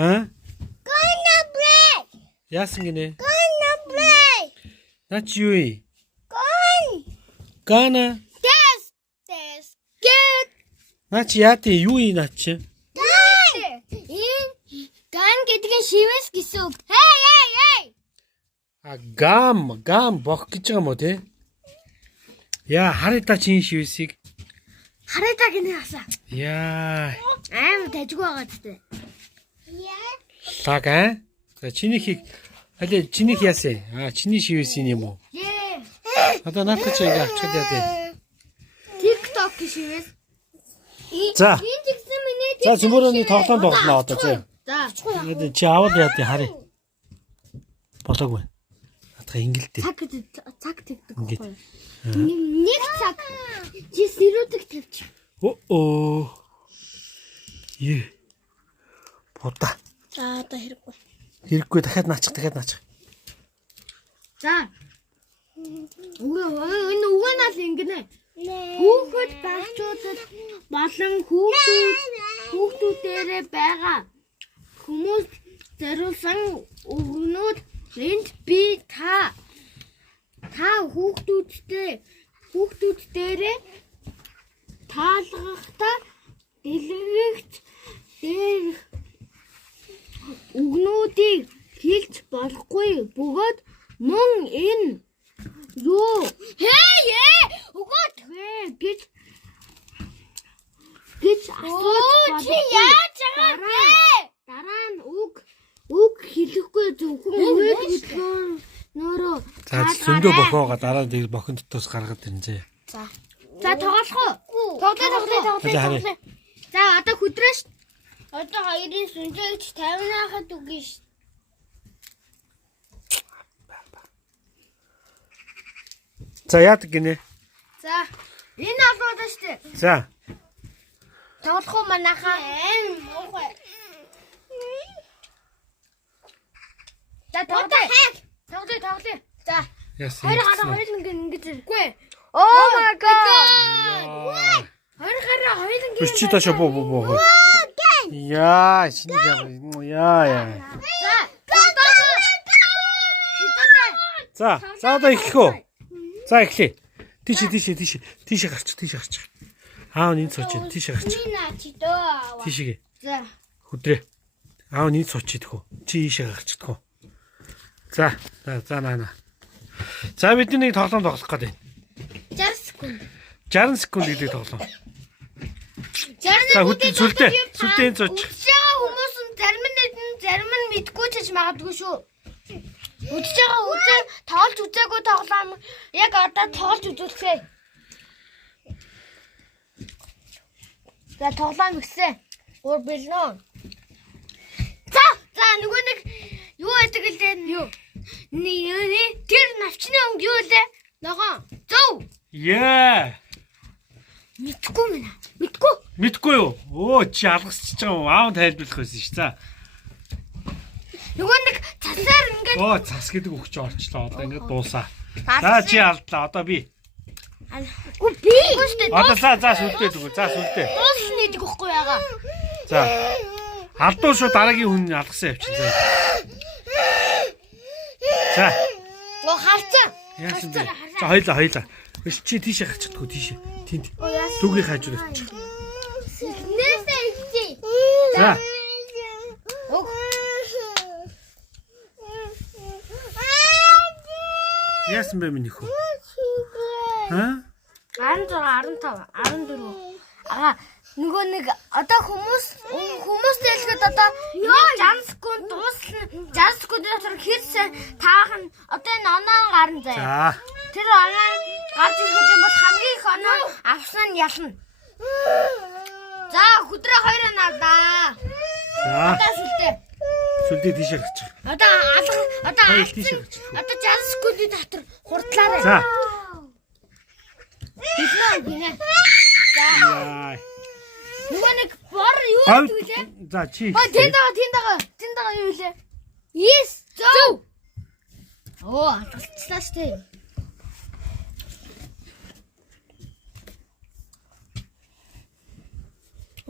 Аа? Gonna play. Яасан гинэ? Gonna play. Наа чи юу юм? Gonna. Гана. This. Get. Наа чи яа тий юу юм наа чи? Ган гэдэг нь шивэс гэсэн үг. Hey. А гам бох гэж байгаа юм уу те? Яа хараа чи энэ шивсийг. Хараа та гинэ хасаа. Яа. Аим тажиг байгаа гэдэг. Лаг аа? За чинийхийг алей чинийх яасан? Аа чиний шивсэн юм уу? Одоо наадах чи ингээ авчихад яа дээ. TikTok шивэс. За. Энэ гэсэн миний За зөмөрөний тоглоом тоглоно одоо зөө. За. Ингээд чи аваад яа дээ харъя. Болоогүй. Атга ингэлдээ. Цаг тэгдэг Ингээд. байхгүй. Нэг цаг. Чи сэрүүдэг тавьчих. Оо. Е. Бода. За одоо хэрэггүй. Хэрэггүй дахиад наачих. За. Энэ угаанаас ингэнэ. Хүүхэд багчуудад болон хүүхдүүдээрээ байгаа хүмүүс зориулсан өгнүүд энд би та хүүхдүүддээрээ таалгахдаа дэлгэрэгч дээр өгнүүдийг хэлж болохгүй бөгөөд мөн энэ юу өгөөд гэж асууж чи яаж байгаа бэ? Дараа нь үг хэлэхгүй зөвхөн үйл хөдлөнөөрөө За зөндөө бохоогоо дараа нь бохин дотоос гаргаад ирнэ. За тоглох уу? Тоглоё. За одоо хөдрөөш. Одоо хоёрын сүнжээгч 50-аад үгүй ш. За яадаг гинэ. За энэ алуудаа штэ. За. Тоглох уу манайхаа? Муухай. За тоглоё. За. Яасан. Хоёр ингэж үгүй. Oh my god. Хоёр ингэж. Чи ташаа боо. Яа, шинэ яа. За одоо эхлэх үү? За эхлэе. Тийш гарч. Аав нь сууч. Тийш гарч. Тийшээ. За. Хөдрөө. Аав нь сууч идэх үү? Чи ийшээ гарчихдаг уу? За наа. За бид нэг тоглоом тоглох гэдэг. 60 секунд гэдэг тоглоом. За хөдөө сүлдээ зооч. Хүмүүс нь зарим нь мэдгүй ч магадгүй шүү. Үдж байгаа тоолж үзээгүй тоглоом яг одоо тоолж үзүүлсэн. За тоглоом ихсэн. Өөр бэлнэ. За нөгөө нэг юу байдаг л дээ юу? Тэр навчны өнгө юу лээ? Ногоон. Зөв. Яа. Мэдгүй юу? Оо чи алгасчих байгаа юм. Аав тайлбарлах байсан ш. За. Нөгөө нэг цасаар ингээд Оо цас гэдэг үг чи орчлоо. Одоо ингээд дуусаа. За чи алдлаа. Одоо би. Үгүй би. Одоо за сүлдээ дгүү. За сүлдээ. Дуусна гэдэг үхгүй яага. За. Алдуу шүү дараагийн хүн алгасан явчих. За. Оо харцаа. Яасан бэ? За хоёлаа. Чи тийшээ гарчихдаг уу тийшээ. Тэнд. Дүгийн хажууд авчих. Нээсээ ихчи. За. Яасан бэ минь хөө? Аа? 16, 15, 14. Нөгөө нэг одоо хүмүүс дэлгэхэд одоо 60 секунд дуусна. 60 секунд дотор хэрсэн таах нь одоо энэ оноо гарна заяа. За. Тэр оноо гарч ирэхэд бол хамгийн их оноо авсан нь ялна. За хөдрөө хоёроо наадаа. За. Одоо сүлдээ. Сүлдээ тийшээ гарчих. Одоо тийшээ гарчих. одоо 60 секундын дотор хурдлаарай. За. Биснэ. За. Яа. Нөгөө нэг бор юу гэдэг вэ? За чи. Тэнд байгаа юу вэ? Yes, зөв. Оо, алцлаа штэ.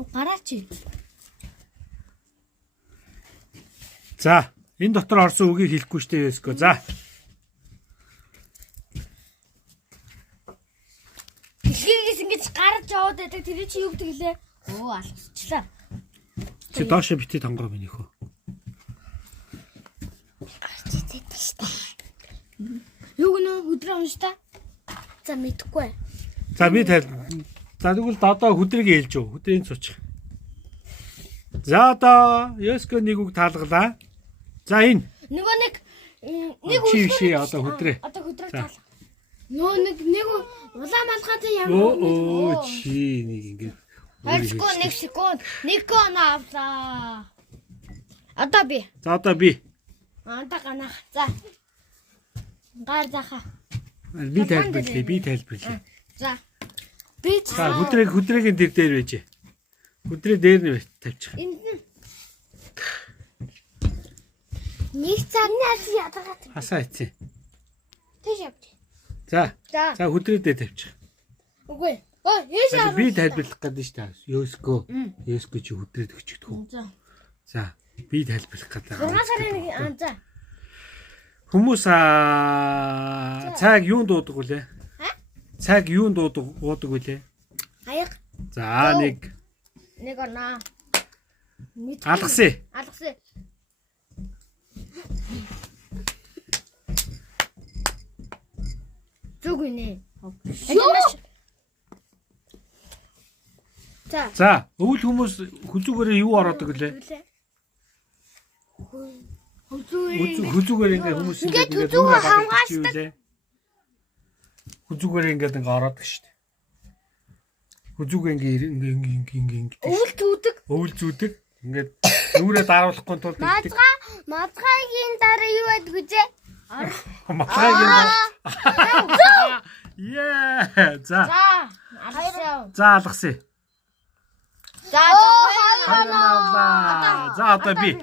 Гараач. За, энэ дотор орсон үгийг хэлэхгүй штэ Ёско. За. Дэлхийгээс ингэж гарч яваад байдаг тэр чи юу гэдэг лээ? Оо алгасчлаа. Чи доошо битээ тонгоо минийхөө. Юу гэнэ өдрөө унш та? За мэдэхгүй. За би тайл. За тэгвэл одоо хүдрийг ээлж өг. Хүдрийн цуч. За одоо Ёско нэг үг таалгалаа. За энэ. Нөгөө нэг Чи ши одоо хүдрээ. Одоо хүдрээ таалга. Нөө нэг улаан малгайтай ямар Оо чи нэг ингэ. 2 секунд 1 секунд. Никон авлаа. Одоо би. За одоо би. Анда ганах. За. Гар заха. Би тайлбарлая. Би тайлбарлая. За. Би За хүдрээгийн тэр дээр байж. Хүдрээ дээр нь тавьчих. энд нь нэг цагнаас ядагаад Хасаа ицээ. тийш явж. За. За. За хүдрээ дээр тавьчих. Үгүй. Ой, яаш За, би тайлбарлах гэдэг шүү дээ. Ёско. Ёско чи хүдрээд өгчихдөг. За. За, би тайлбарлах гэдэг. 6 сарын нэг за. Хүмүүс цаг юунд дуудаг вүлээ? Цаг юунд уудаг вүлээ? Аяг. За, нэг оноо. алгасаа. Алгасаа. Зүг үнэ. За. За, өвөл хүмүүс хүзүүгээрээ юу ороодаг вүлээ? Хүзүүгээр ингээ хүмүүс Ингээд хүзүүгээ хамгаалдаг. Хүзүүгээр ингээ ороодаг шүү дээ. Хүзүүгээ ингээ Өвөл зүудэг. өвөл зүүдэг. Ингээд нүрээ даруулахгүй тулд тэгдэг. Мазгайгийн дараа юу байдаг вэ? Матгагийн. Яа. За. За. Алгасаа. За алгасаа. За. За одоо би.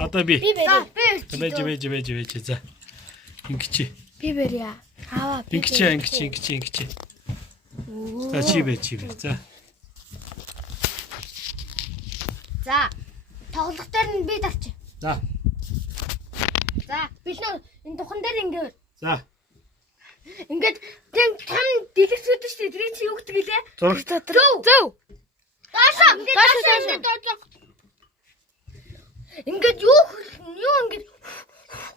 Одоо би. Би бэр. Бэж. За. Ингэчи. Би бэрья. Хава. Ингэчи. За чи бэ. За. За. Тоглох дээр нь би тавьчих. За. За. Би л энэ духан дээр ингээд За. ингээд тийм том дэлгэцүүд шүү дээ. Тэр чи юу гэдэг лээ? Зураг. Зөв. Даашаа. Ингээд юу ингээд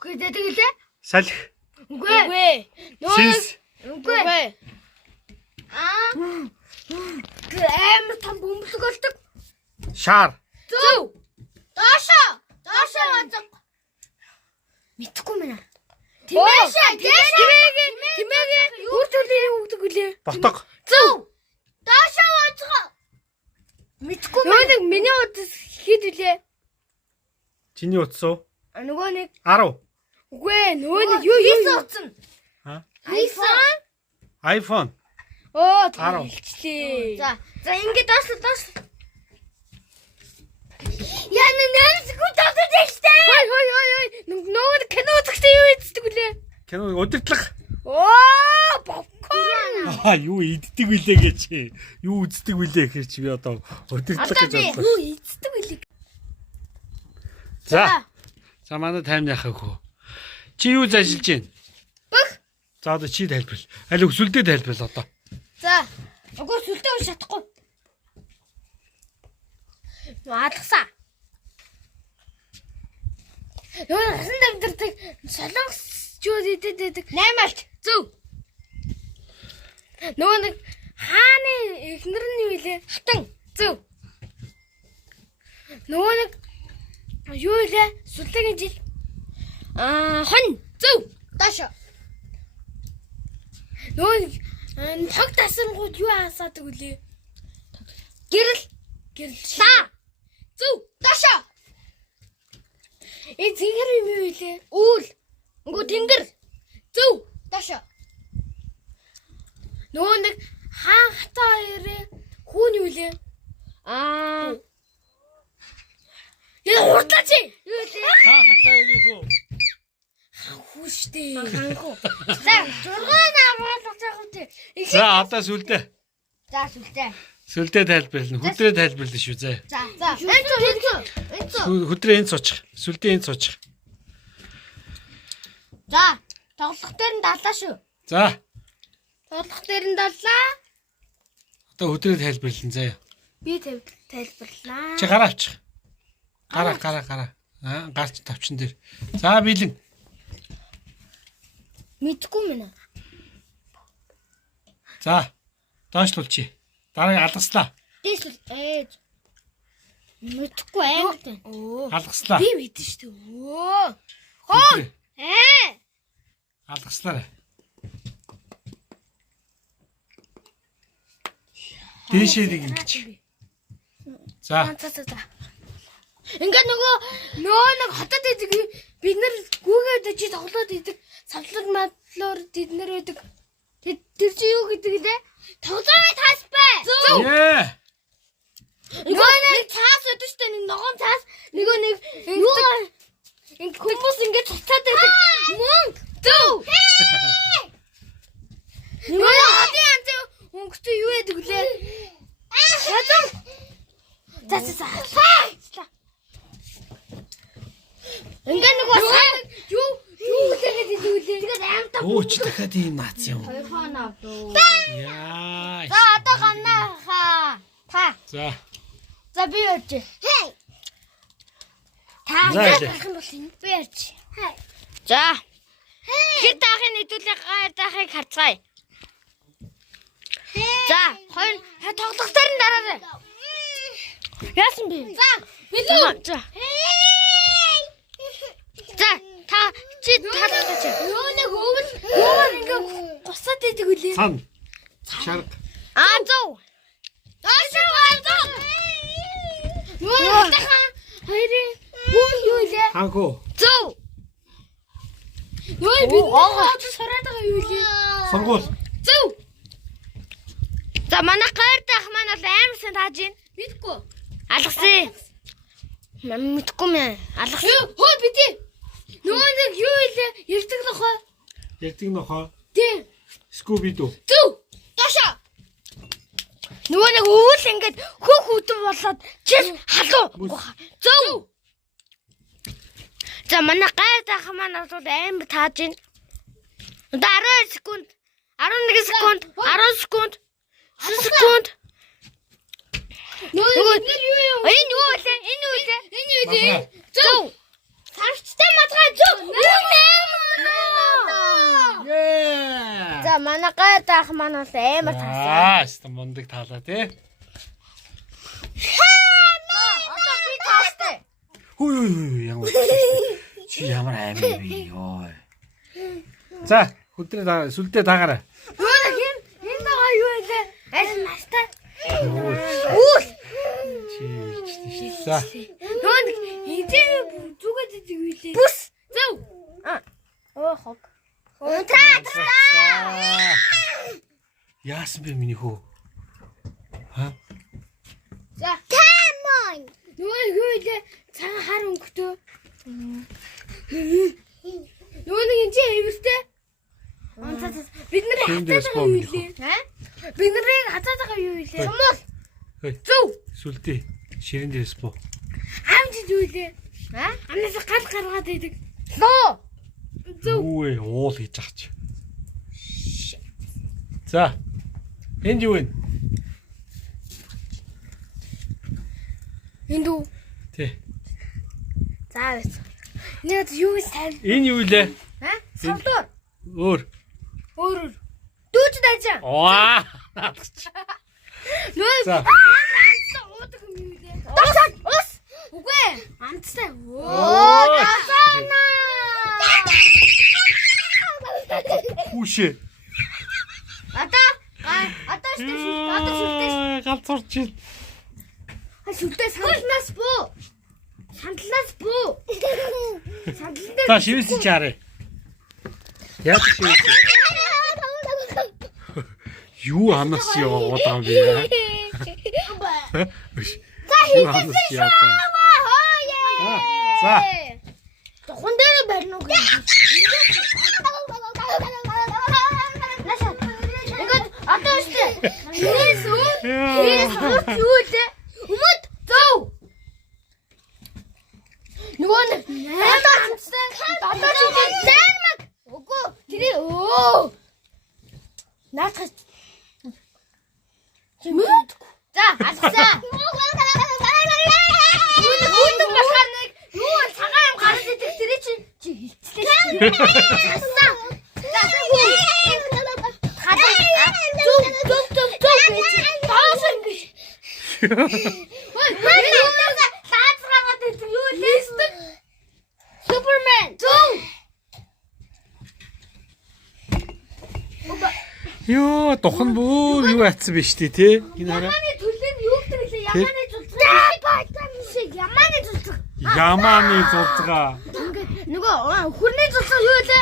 гэдэг лээ? Салхи. Үгүй. Сис. Үгүй. Амар том бөмбөлөг болдог. Шар. Зөв. Даашаа. Бацаг. Мэдхгүй мэнэ. Тимээгээ үр төлөний үгдэг үлээ. Ботго. Зөв. Даашаа бацгаа. Мэдхгүй мэнэ. Нөгөө нэг миний удас хэд үлээ? Чиний утас уу? Нөгөө нэг 10. үгүй нөгөө нэг юу утсан? Ха? iPhone. iPhone. Оо 10. хэлчихлээ. За ингээд доошлоо. Яа нэ секунд тавьдаг штэ. Хой. Нөгөө кино үзэхдээ юу ийддэг вүлээ? Кино удирдлага. Оо попкорн. Юу иддэг вүлээ гэж. Юу үздэг вүлээ гэхэр чи би одоо удирдлага гэж бодлоо. Юу ийддэг вүлээ? За. За манай тайм яхах хөө. Чи юу ажиллаж байна? Бүх. За одоо чи тайлбар. Аль өсвөлдөө тайлбар одоо. За. Уггүй сүлдээ унш чадахгүй. Алгасаа. Юу хасан давдэрдэг солонгос юу идэдэг 8-aalт. Зөв. Нөгөө нэг хааны эхнэр нь юу илээ? Хатан. Зөв. Нөгөө нэг юу илээ? Сүлдээгийн жил. Хон. Зөв. Даашаа. Нөгөө тог тасрангууд юу асаадаг үлээ? Гэрэл. Та. Зөв. Даашаа. Зингэр юм юу илээ? Үүл. Үгүй тэнгэр. Зөв. Даашаа. Нөгөө нэг хаан хатаа хоёрын хүүн юу илээ? Яа хурдлаач. Юу илээ? Хаан хатаа ирэх үү? Хүү штэ. Хангу. За 6 намаалах жахав. За одоо сүлдээ. За сүлдээ. Сүлдээ тайлбарлана. Хүдрээ тайлбарлана шүү зэ. За. Энцо. Хөдрөө энд суучих. Сүлдээ энд суучих. За, тоглох дээр нь даллаа шүү. За. Тоглох дээр нь даллаа. Одоо хөдрөө тайлбарлан заяа. Би тайлбарлаа. Чи гараа авчих. Гараа. Гарч тавчин дээр. За бэлэн. Мэдгүй мэнэ. За. Доошлуулчих. Дараа алгаслаа. Дээшл ээж. Мэдгүй ангид. Алгаслаа. Би мэдэн шүү дээ. Хоо. Алгаслаа. Дээшээ нэг ингэж. За. Ингээ нөгөө нэг хотод идэг бид нар гүүгээд чи тоглоод идэг савлаг мадлуур тэд нар байдаг. Тэр чи юу гэдэг лээ? Тоглоомын цаас бай. Ээ. Нөгөө нэг цаас өдөө штэ нэг ногоон цаас нөгөө нэг ингээ хүмүүс ингээ цуцаад байдаг. Мөнгө. Зөв. Нөгөө хадын анц өнгөтэй юу яадаг лээ? Хадам. За. Ингээ нөгөө юу үлээгээд идүүлээ. Тэгээд амтаа. Оо чи дахиад ийм наац юм. Хоёрхон авдуу. Яа. За одоо ганаа. Та. За би ярьж. Та ярих юм бол энэ би ярьж. За. Хэд дахин идүүлээ гайр дахыг харцгаая. За, хоёр тоглох дээр нь дараарай. Яасан бэ? За, билүү. За, та чи талаач. Юу нэг өвөл ингээ гусаад идэг үлээ. Сан. Шарг. Зөв. Зөө. Юу тахан хоёрын юу лээ? Хаагүй. Зөв. Юу бид гоод сараад байгаа юу лээ? Сургуул. Зөв. За манай гайр дах маань бол амар сайн тааж байна. Мэдгүй. Алгасан. Мэдгүй мэ. Алгасан. Хөө битээ. Нөгөө нэг юу илээ? Ярддаг нохоо. Ярддаг нохоо. Тий. Скубидо. Зөв. Ташаа. Нөгөө нэг өвөл ингээд хөөх хөтөн болоод чил халуу. Зөв. За манай гайр дах маань бол амар тааж байна. Одоо 12 секунд, 11 секунд, 10 секунд. 10 секунд. Нөгөө энэ юу вэ? Энэ юу вэ? Зөв. Сарчтай матгаа зөв. Яа. За манай гай даах маань бол амар таасан. Стам мундаг таалаа тий. Одоо би таастай. Хүй ямар. Чи ямар аймаг бэ ёо. За хөдрөө сүлдээ даагаарай. Энэ дага юу вэ? Аль настай? Үл. Чи. За. Нөөд эдээ зүгээд идэг үлээ. Бүс. Зөв. Хог. Таа. Яасан бэ миний хөө? Ха? За. Тамон. Нөө юу илээ? Цагаан хар өнгөтэй. Нөө нэг энэ хэвэртэй. Бид нарыг хатаад байгаа юу илээ? Бид нарыг хатаад байгаа юу илээ? Сумул. Зөв. Сүлдээ. Ширэн дээрс боо. Амж юу илээ? Амнаас гад гаргаад идэг. Лоо. Зөв. Юу вэ? Уул хийж ах чи. За. Энд юу вэ? Энд үү? Тий. За байц. Нэг юу сайн. Энэ юу вэ? Савлуур. Өөр. Дүүч дайжаа. Ваа. Нөө. За. Уудаг юм юу лээ? Дасаа. Ус. Үгүй. Амттай. Оо. Дасаана. Хүүшээ. Одоо шүлтэй. Галзуурч ин. Шүлтэй сандлаас буу. Сандлаа. За шивээс чи харъя. Яаж шивээс? Юу ханаас яваад байгаа юм бэ? За хийсэн шүү. За. Хон дээр барьна уу? Ингээд одоо штэ. Хээс юу лээ? Өмд зөв. Нөгөө нэг дотоод заармаг. Үгүй тэр өө. Наатах. Чимээдгүй. За алгасаа. Үүдэг болохоор нэг юу цагаан юм гарч идэх тэр чинь хилцлээ. Хасаа. Супермен. Ёо, духан бүр юу атсан биш тий, тэ? Энэ хараа. Ямааны төлөв юу гэдэг лээ? Ямааны зулцгаа. Ямааны зулцгаа. Ямааны зулцгаа. Нөгөө хүрний зулцгаа юу лээ?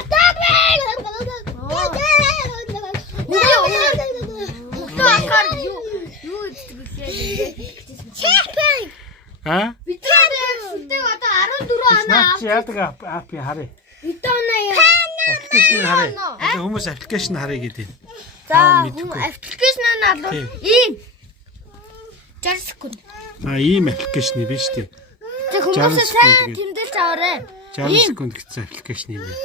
А? Битрээ сүлдэг одоо 14 оноо. Чи яадаг апп харъя. Битрээ оноо яа. Аппликейшн харъя. Одоо хүмүүс аппликейшн харъя гэдэг. За аппликейшн нь алуу ийм 60 секунд. Ийм аппликейшн биш тий. Тэг хүмүүсээ сайн тэмдэглэж аваарай. 60 секунд гэсэн аппликейшн юм байна.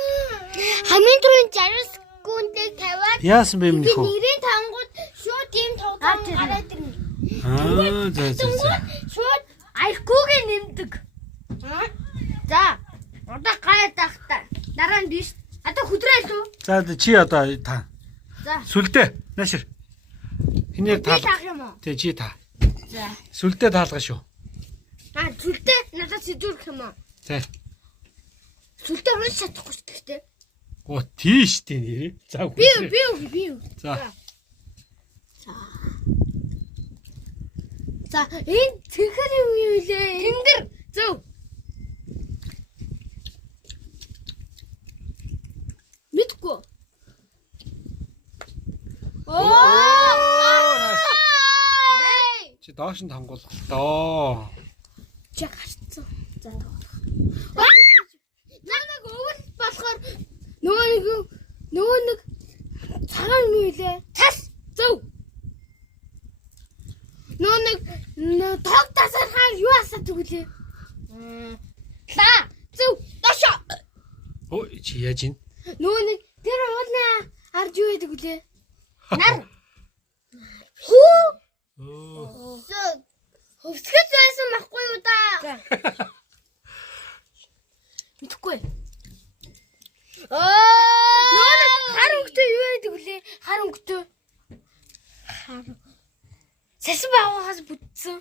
Хамгийн түрүүнд 60 секундыг тавиад Яасан бэ минийх үү? нэрийн тангууд шууд ийм тоглоом гараад ирнэ. За. Шууд айкугийн нэмдэг. За одоо гайдах та. Дараа нь биш. Одоо хүдрээ лүү. За чи одоо та. За. Сүлдээ. Наашир. Хинээр Би таах юм уу? Тэ чи та. За. Сүлдээ таалгаа шүү. Сүлдээ надад сэдвэрх юм уу? За. Сүлдээ унш чадахгүй ч гэхдээ. Оо тийш тий нэрээ. За. Би. За. За энэ тэнгэр юм юу лээ? Тэнгэр. Зөв. Мэдгүй. Чи доош нь тангуулах доо. Чи гарцсан. За. Нэг өвөл болохоор нөгөө нэг цагаан юм юу лээ? Тас. Зөв. Нөгөө нэг тог тасархаар юу асаад өгөлээ? Та. Зөв. Дашо. Оо чи яаж ийн? Нөгөө нэг тэр уулнаа арж юу гэдэг үлээ? Нар. Хүү. Оо. Хөвсгөж байсан байхгүй юу да? Мэдхгүй. Нөгөө нэг хар өнгөтэй юу гэдэг үлээ? Хар өнгөтэй. Сасан байгаагаас бүтсэн.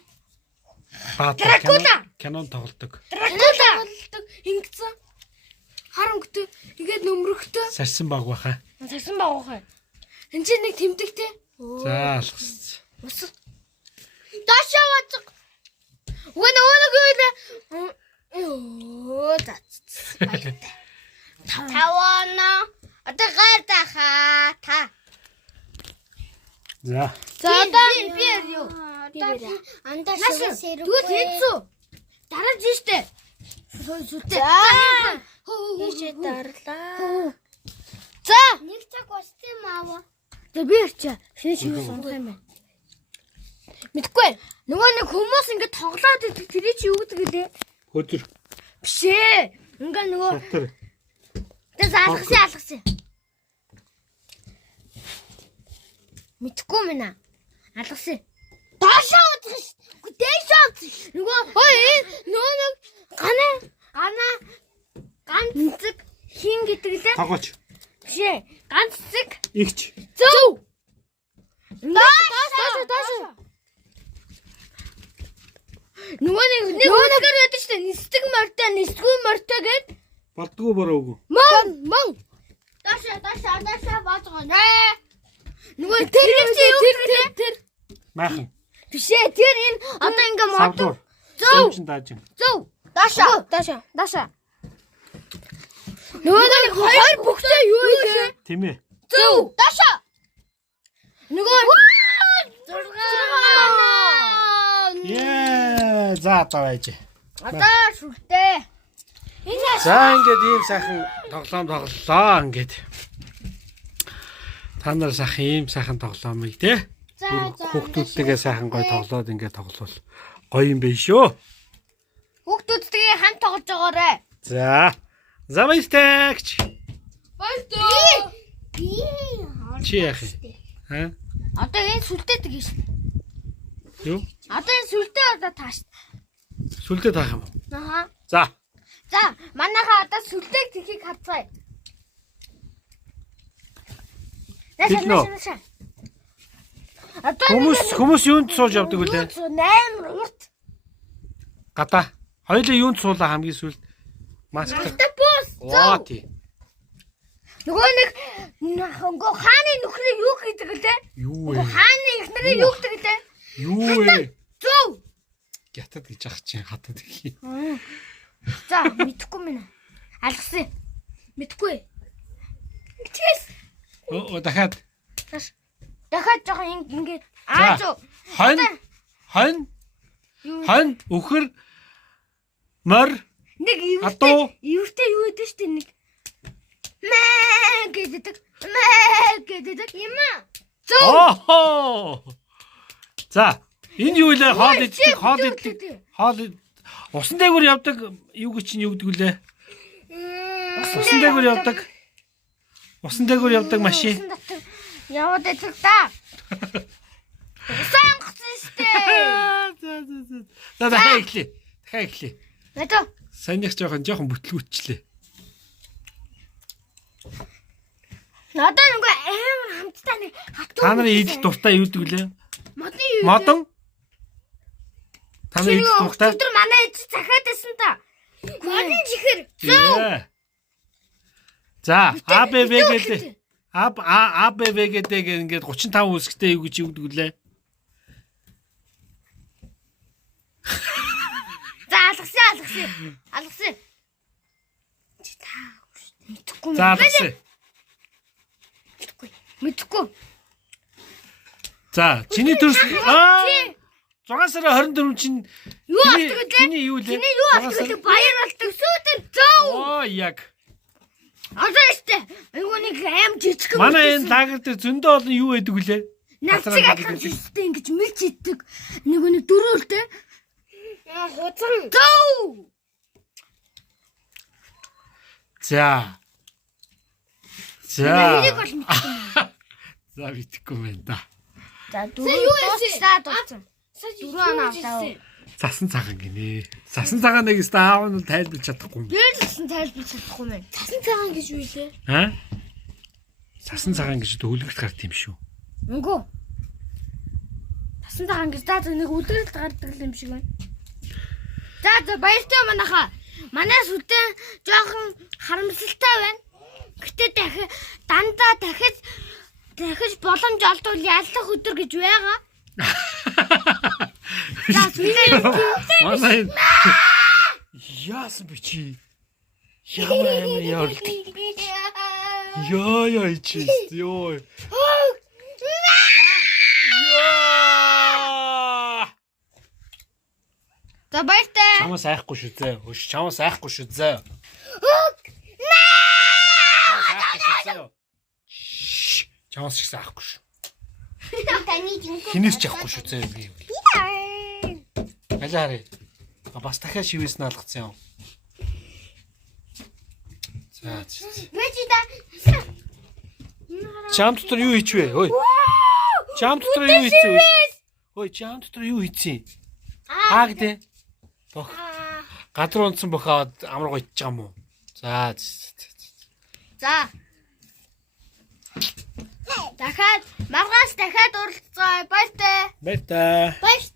Дракула. Кинон тоглодог. Дракула болдог. Ингэсэн. Хар өнгөтэй. Ингээд нөмрөхтэй. Сарсан баг баха. Сасан байгаагаа. Энд чинь нэг тэмдэгтэй. За алгас. Ус. Дашаа вацг. Нөгөө юу вэ? Йоо зац. Тавана. Одоо гайдаха та. За. За одоо би юу? Андаа ширээ. Тэгвэл хийцүү. Дараа нь штэ. Сүтээ. Хийчээ дарлаа. За. Нэг цаг бостой маава. За би ирчээ. Шинэ сонгох юм байна. Мэдгүй. Нөгөө нэг хүмүүс ингэ тоглоод идэх тэр чи юу гэдэг лээ? Хөдөр. Биш ээ. Ингээ нөгөө Сутар. Тэс алгасан. Мэдгүй мэнэ. Алгасан. Доошоо удах ш. Дээшээ удах. Нөгөө нэг ганцэг хин гэдэг лээ. Тоглооч. Биш ээ. Ганцэг. Игч. Зөв. Доошоо. Нөгөө нэг үнэхээр байдаг шүү дээ. Нисдэг мортой, нисгүй мортой гэд. Болдгоо бороогүй. Мон. Дашаа баацгаа. Нөгөө тэр Майхан. биш ээ. Тэр энэ одоо ингээ мод. Савдуур. Зөв. Чин даажин. Зөв. Дашаа. Нөгөө нэг хоёр бүхтэй юу вэ? Тийм ээ. Зөв. Дашаа. Нөгөө 6. Яа, за таваач. Одоо шүлтээ. За ингээд ийм сайхан тоглоом тоглолоо ингээд. Та нар сайхан ийм сайхан тоглоомыг те. Хүүхдүүдтэйгээ сайхан гоё тоглоод ингээд тоглол гоё юм биш үү? Хүүхдүүдтэйгээ хамт тоглож байгаарэ. За. Замайстагч. Баярлалаа. Би Чи яах вэ? Аа? одоо энэ сүлдээ тэгэж шин. Юу? Одоо энэ сүлдээ одоо тааш. Сүлдээ таах юм уу? Аха. За. За, манайха одоо сүлдээг тхийг хацгаая. Хэлнэ үү? Одоо Хүмүүс юунд сууж явдаг вүлээ? 8 урт. Гадаа. Хоёулаа юунд суулаа хамгийн сүүлд? Масктар. Бус. Оо тий. Нөгөө нэг хааны нөхрийг юу гэдэг лээ? Юу вэ? Хааны ихнэрийг юу гэдэг лээ? Юу вэ? Зөв. Гятад гэж ах чинь хатад гэх. За, мэдхгүй минь. Алгасан. Мэдхгүй. Чис. Оо дахиад. Дахиад жоохон ингэ За. зөв. Хонь өхөр мор Нэг Адуу. ивэртэй юу гэдэг штэ нэг мэ гэдэг юм аа. Зөв. Оо. За. Энэ юу вэ? Хоол иддэг. Усан дээгүүр явдаг юу гэж чинь юу гэдэг вүлээ? Усан дээгүүр явдаг. Усан дээгүүр явдаг машин. Усан дотор яваад байдаг та. Сонгоцсон штэ. За дахиад эхлэе. Мэдээ. Санийх жоохон бүтлгүүчлээ. Надад нөгөө амар хамтдаа нэг хатуу. Та нарын идэл дуртай юу гэдэг вүлээ? Модны юу? Модон. Та нарын идэл дуртай. өдөр манай эд захаад байсан та. Модон чихэр. Зөв. За, АБВ гэдэг. АБВ гэдэг ингээд 35 үсгтэй юу гэж юу гэдэг вүлээ? За алгасан. Чи таагүй шүү дээ. Мэдхгүй. За, алгасан. Мэдхгүй. За, чиний төрс 6 сарын 24 чинь Юу болдог вэ? Чиний юу лээ? Чиний юу болдог вэ? Баяр болдог сүйдэн зөв. Оо, яг. Одоо штэ. Айгуу нэг аим жижиг юм. Манай энэ лагер дээр зөндөө олон юу байдаг вүлээ? Навцыг адилхан зүйлстэй ингэж мэлж иддэг. Нэг дөрөөлтэй. Хуцан. Зөв. За. Энийг бол мэдхгүй. За, мэдхгүй байна да. За дууссан. Дөрөв оноо авлаа. Засан цагаан гинэ. Засан цагааныг өстө аав нь тайлбарч чадахгүй юм. Дээрсэн тайлбарч чадахгүй мэн. Цасан цагаан гэж юу лээ? Аа? Засан цагаан гэж өвлөгт гарт юм шүү. Үгүй. Цасан цагаан гэж за нэг үлгэрэлт гардаг юм шиг байна. За баяртай манайхаа. Манай сүдэн жоохон харамсалтай байна. Гэтэ дандаа дахиж боломж олдвол яллах өдөр гэж байгаа. За сүлээ. Манай яасан бэ чи? Ямар яард. Яа чи. Ёо. За баяртай. Чамаас айхгүй шүү зэ. Хөш чамаас айхгүй шүү зэ. Чамаас ч айхгүй шүү. Хинээс ч айхгүй шүү зэ би. Алаарэ. Бас дахиад шивээс нь алгацсан юм. За. Чам дотор юу хийчихвэ? Ой. Чам дотор юу хийчихвэ? Ой, чам дотор юу хийчихвэ? Аа гэдэг. Бох. Гадар унтсан бохоод амар гоёж байгаа юм уу? За. За. Дахиад маргаас дахиад уралцгаая. Баяртай. Баяртай. Баяртай.